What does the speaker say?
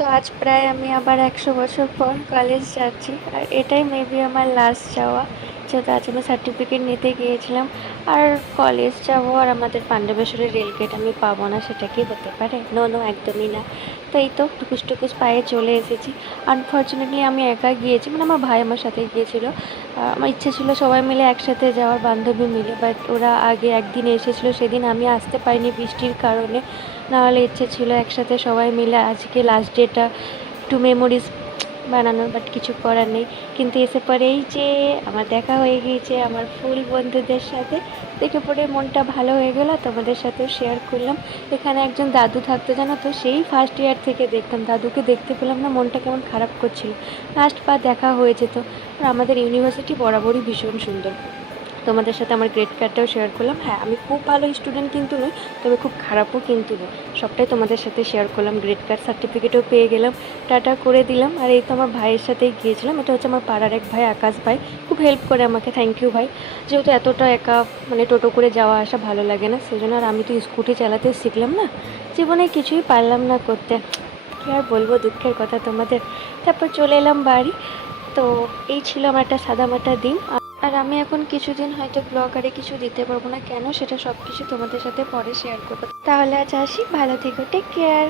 তো আজ প্রায় আমি আবার 100 বছর পর কলেজ যাচ্ছি, আর এটাই মেবি আমার লাস্ট যাওয়া। যেহেতু আজ আমি সার্টিফিকেট নিতে গিয়েছিলাম, আর কলেজ যাবো আর আমাদের পাণ্ডবেশ্বরের রেলগেট আমি পাবো না, সেটা কি হতে পারে? নো নো, একদমই না। তো এই তো টুকুস টুকুস পায়ে চলে এসেছি। আনফর্চুনেটলি আমি একা গিয়েছি, মানে আমার ভাই আমার সাথে গিয়েছিল। আমার ইচ্ছে ছিল সবাই মিলে একসাথে যাওয়ার, বান্ধবী মিলে, বাট ওরা আগে একদিন এসেছিলো, সেদিন আমি আসতে পারিনি বৃষ্টির কারণে। নাহলে ইচ্ছে ছিল একসাথে সবাই মিলে আজকে লাস্ট ডেটা একটু মেমোরিজ বানানোর, বাট কিছু করার নেই। কিন্তু এসে পরে এই যে আমার দেখা হয়ে গিয়েছে আমার ফুল বন্ধুদের সাথে, দেখে পরে মনটা ভালো হয়ে গেল। তোমাদের সাথেও শেয়ার করলাম। এখানে একজন দাদু থাকতো, জানো তো, সেই ফার্স্ট ইয়ার থেকে দেখতাম, দাদুকে দেখতে পেলাম না, মনটা কেমন খারাপ করছিল। লাস্ট বার দেখা হয়ে যেত। আর আমাদের ইউনিভার্সিটি বরাবরই ভীষণ সুন্দর। তোমাদের সাথে আমার গ্রেড কার্ডটাও শেয়ার করলাম। হ্যাঁ, আমি খুব ভালো স্টুডেন্ট কিন্তু নই, তবে খুব খারাপও কিন্তু নই। সবটাই তোমাদের সাথে শেয়ার করলাম। গ্রেড কার্ড, সার্টিফিকেটও পেয়ে গেলাম, টাটা করে দিলাম। আর এই তো আমার ভাইয়ের সাথেই গিয়েছিলাম। এটা হচ্ছে আমার পাড়ার এক ভাই, আকাশ ভাই, খুব হেল্প করে আমাকে, থ্যাংক ইউ ভাই। যেহেতু এতটা একা মানে টোটো করে যাওয়া আসা ভালো লাগে না, সেই জন্য। আর আমি তো স্কুটি চালাতে শিখলাম না, জীবনে কিছুই পারলাম না করতে। কী আর বলবো, দুঃখের কথা তোমাদের। তারপর চলে এলাম বাড়ি। তো এই ছিল আমার একটা সাদামাটা দিন। আর আমি এখন কিছুদিন হয়তো ব্লগ আরে কিছু দিতে পারবো না, কেন সেটা সব কিছু তোমাদের সাথে পরে শেয়ার করবো। তাহলে আজ আসি, ভালো থেকো, টেক কেয়ার।